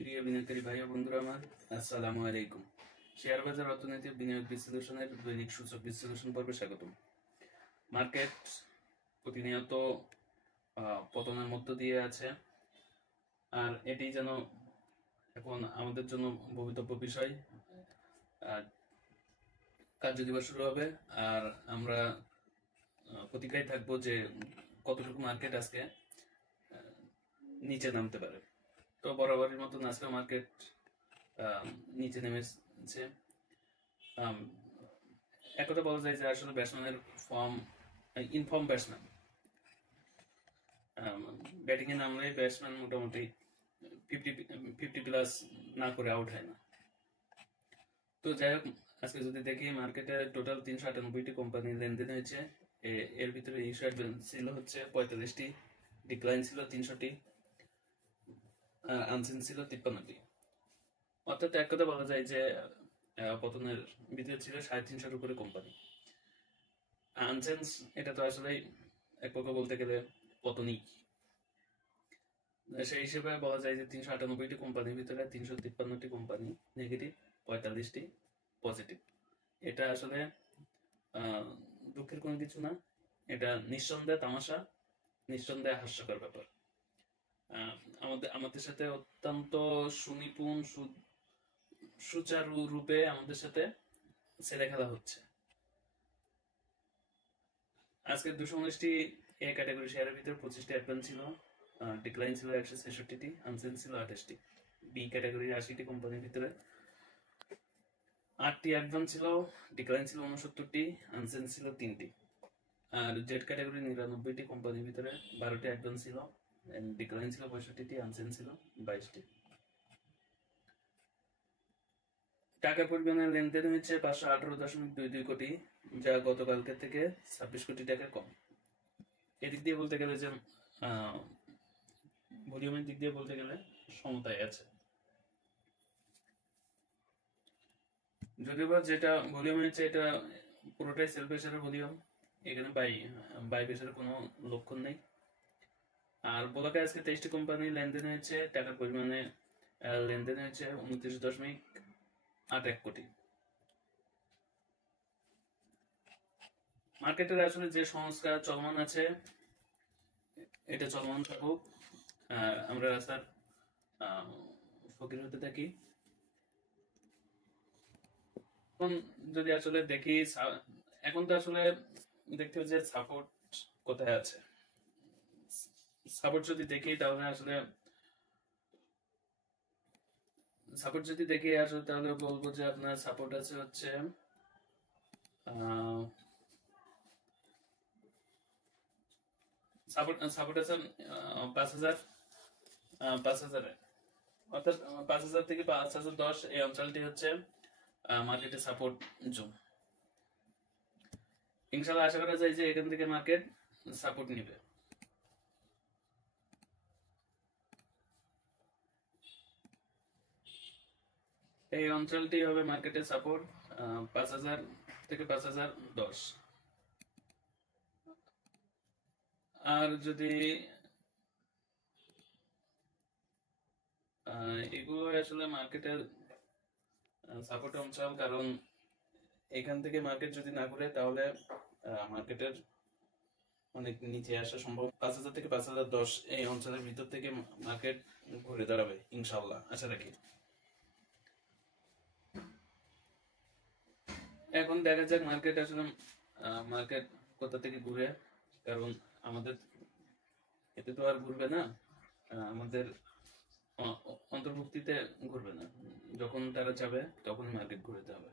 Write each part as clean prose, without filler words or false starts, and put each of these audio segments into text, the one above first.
প্রিয় বিনিয়োগকারী ভাই ও বন্ধুরা আমার, আসসালামু আলাইকুম। শেয়ার বাজার অর্থনীতি বিনিয়োগ বিশ্লেষণের দৈনিক সূচক বিশ্লেষণ পর্বে স্বাগতম। মার্কেট প্রতিনিয়ত পতনের মধ্য দিয়ে আছে, আর এটি যেন এখন আমাদের জন্য ভবিতব্য বিষয়। কার্যদিবস শুরু হবে, আর আমরা প্রতীক্ষায় থাকবো যে কতটুকু মার্কেট আজকে নিচে নামতে পারে। তো বরাবরের মতো আজকে মার্কেট নিচে নেমেছে। এক কথা বলা যায় যে আসলে ব্যাটসম্যানের ফর্ম ইনফর্ম ব্যাটসম্যান, ব্যাটিং এ নামলে ব্যাটসম্যান মোটামুটি 50 প্লাস না করে আউট হয় না। তো যাই হোক, আজকে যদি দেখি মার্কেটে টোটাল 398টি কোম্পানি লেনদেন হয়েছে। এর ভিতরে ইস্যু ছিল হচ্ছে 45টি, ডিক্লাইন ছিল 300টি, আনসেন ছিল 53টি। অর্থাৎ এক কথা বলা যায় যে পতনের ভিতরে ছিল 350-এর উপরে কোম্পানি। আনসেন্স এটা তো আসলে এক পক্ষ বলতে গেলে পতনই। সেই হিসেবে বলা যায় যে 398টি কোম্পানির ভিতরে 353টি কোম্পানি নেগেটিভ, 45টি পজিটিভ। এটা আসলে দুঃখের কোনো কিছু না, এটা নিঃসন্দেহে তামাশা, নিঃসন্দেহে হাস্যকর ব্যাপার। আমাদের সাথে অত্যন্ত সুনিপুণ সুচারু রূপে আমাদের সাথে ছেলে খেলা হচ্ছে। আজকে 219টি এ ক্যাটাগরি শেয়ারের ভিতরে 25টি অ্যাডভান্স ছিল, ডিক্লাইন ছিল 166টি, আনসেন ছিল 28টি। বি ক্যাটাগরির 80টি কোম্পানির ভিতরে 8টি অ্যাডভান্স ছিল, ডিক্লাইন ছিল 69টি, আনসেন ছিল 3টি। আর জেড ক্যাটাগরির 99টি কোম্পানির ভিতরে 12টি অ্যাডভান্স ছিল, ডিক্লাইন ছিল 65টি, আনসেন ছিল 22টি। টাকা পরিমাণে লেনদেন হয়েছে 518.22 কোটি, যা গতকালকে থেকে 26 কোটি টাকা কম। এদিক দিয়ে বলতে গেলে যে ভলিউমের দিক দিয়ে বলতে গেলে সমতায় আছে। যদিও বা যেটা ভলিউম হয়েছে এটা পুরোটাই সেল প্রেসারের ভলিউম, এখানে বাই প্রেসারের কোনো লক্ষণ নেই। আর বলাকে আজকে 23টি কোম্পানি লেনদেন হয়েছে, টাকার পরিমাণে লেনদেন হয়েছে 29.81 কোটি। মার্কেটের আসলে যে সংস্কার চলমান আছে এটা চলমান থাকুক, আমরা রাস্তার ফকির হতে থাকি। এখন যদি আসলে দেখি, এখন তো আসলে দেখতে হচ্ছে সাপোর্ট কোথায় আছে। সাপোর্ট যদি দেখি তাহলে আসলে বলবো যে আপনার সাপোর্ট আছে হচ্ছে সাপোর্ট আছে 5,000 অর্থাৎ 5,000 থেকে 5,010 এই অঞ্চলটি হচ্ছে মার্কেটে সাপোর্ট জোন। ইনশাল্লাহ আশা করা যায় যে এখান থেকে মার্কেট সাপোর্ট নিবে। এই অঞ্চলটি হবে মার্কেটের সাপোর্ট 5,000 থেকে 5,010। আর যদি এগুলো আসলে মার্কেটের সাপোর্ট অঞ্চল, কারণ এখান থেকে মার্কেট যদি না ঘুরে তাহলে মার্কেটের অনেক নিচে আসা সম্ভব। 5,000 থেকে 5,010 এই অঞ্চলের ভিতর থেকে মার্কেট ঘুরে দাঁড়াবে ইনশাল্লাহ, আশা রাখি। এখন দেখা যাক মার্কেট আসলে মার্কেট কোথা থেকে ঘুরে, কারণ আমাদের এতে তো আর ঘুরবে না, আমাদের অন্তর্ভুক্তিতে ঘুরবে না। যখন তারা যাবে তখন মার্কেট ঘুরতে হবে।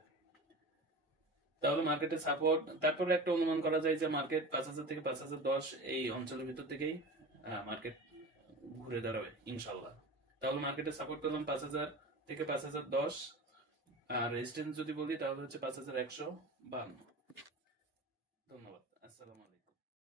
তাহলে মার্কেটের সাপোর্ট, তারপরে একটা অনুমান করা যায় যে মার্কেট 5,000 থেকে 5,010 এই অঞ্চলের ভিতর থেকেই মার্কেট ঘুরে দাঁড়াবে ইনশাল্লাহ। তাহলে মার্কেটের সাপোর্ট পেলাম 5,000 থেকে 5,010, আর রেজিস্ট্যান্স যদি বলি তাহলে হচ্ছে 5,152। ধন্যবাদ, আসসালামু আলাইকুম।